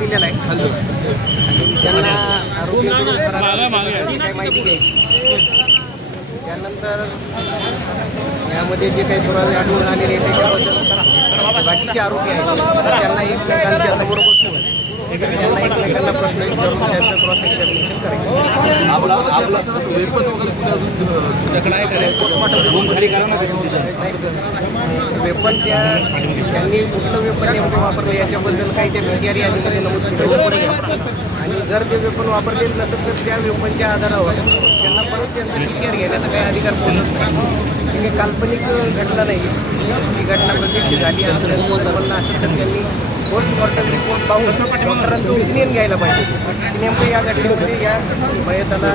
दिलेला आहे त्यांना आरोग्य काही माहिती द्यायची त्यानंतर यामध्ये जे काही पुरावे आढळून आलेले त्याच्याबद्दल बाकीचे आरोपी आहेत. तर त्यांना एकमेकांच्या समोर बसून त्यांना एकमेकांना प्रश्न विचारून त्यांचं क्रॉस एक्झामिनेशन करायचं. आपला आपला वेपन त्या त्यांनी कुठलं वेपन नेमकं वापरलं याच्याबद्दल काही त्या पी यादीमध्ये नमूद केलं आणि जर ते वेपन वापरलेलं नसेल तर त्या वेपनच्या आधारावर त्यांना परत त्यांचा आर घेण्याचा काही अधिकार पोहोचत नाही. कारण की काल्पनिक घटना नाही. ही घटना प्रत्यक्ष झाली असं पन्नास म्हणणं असेल तर त्यांनी कोर्ट मॉर्टम रिपोर्ट पाहून डॉक्टरांचं ओपिनियन घ्यायला पाहिजे. की नेमकं या घटनेमध्ये या मयताला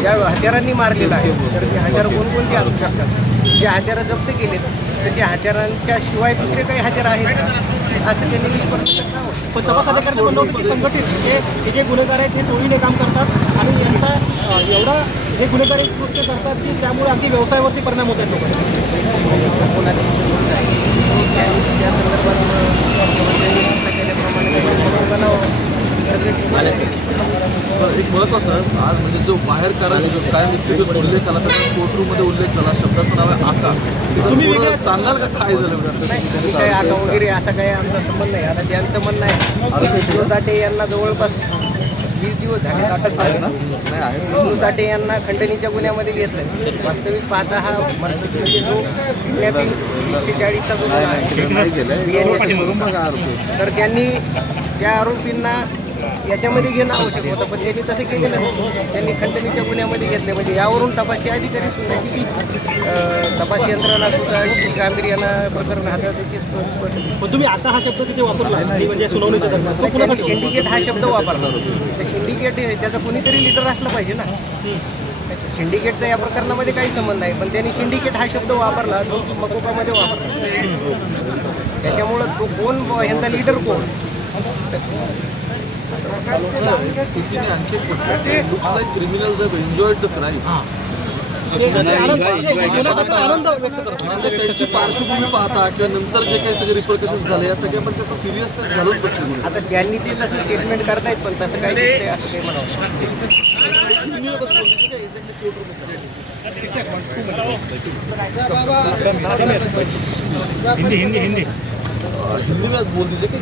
ज्या हत्यारांनी मारलेलं आहे तर ते हत्यार कोणकोणती असू शकतात? जे हत्यारं जप्त केलेत तर त्या हत्यारांच्या शिवाय दुसरे काही हत्यारं आहेत का? असं त्यांनी निष्पन्न पण तपास अधिकारी म्हणणं होतं संघटित हे हे जे गुन्हेगार आहेत हे टोळीने काम करतात. आणि यांचा एवढा हे गुन्हेगार एक कृत्य करतात की त्यामुळे अगदी व्यवसायावरती परिणाम होत आहेत लोकांना त्या- त्या संदर्भात मुख्यमंत्र्यांनी घोषणा केल्याप्रमाणे त्यांनी ठरवून बनावं. सगळे निष्पन्न एक महत्वाचं आहे आज म्हणजे जो बाहेर कारण काय दिवस उल्लेख आला त्याचा कोर्टरूममध्ये उल्लेख झाला शब्दाचं नाव आहे आका तुम्ही वेगळ्या- सांगाल का काय झालं नाही काय आका वगैरे असा काही आमचा संबंध नाही आता त्यांचं म्हणणं आहे विष्णू ताटे यांना जवळपास वीस दिवस झाले अटक झाली ना विष्णू ताटे यांना खंडणीच्या गुन्ह्यामध्ये घेतलं वास्तविक पाहता हा म्हणजे जो किडनॅपिंग एकशे चाळीसचा जो गुन्हा आहे. तर त्यांनी त्या आरोपींना याच्यामध्ये घेणं आवश्यक होतं पण त्यांनी तसं केलेलं नाही. त्यांनी खंडणीच्या गुन्ह्यामध्ये घेतले म्हणजे यावरून तपासी अधिकारी सुद्धा किती तपास यंत्रणा सुद्धा किती गांभीर्यानं प्रकरण हाताळते तुम्ही आता हा शब्द तिथे वापरला आणि म्हणजे सुनावणीच्या दरम्यान? सिंडिकेट हा शब्द वापरला. तर सिंडिकेट त्याचा कोणीतरी लिडर असला पाहिजे ना. सिंडिकेटचा या प्रकरणामध्ये काही संबंध नाही पण त्यांनी सिंडिकेट हा शब्द वापरला तो मकोकामध्ये वापरला. त्याच्यामुळं तो कोण ह्यांचा लिडर कोण? त्यांची पार्श्वभूमी पाहता किंवा नंतर जे काही सगळे रिप्रिकॉशन झाले या सगळ्या पण त्याचा सिरियसनेस घालून बसले. आता त्यांनी ते तसं स्टेटमेंट करतायत पण तसं दिसतंय असं काही म्हणावं हिंदी में बोल दीजिए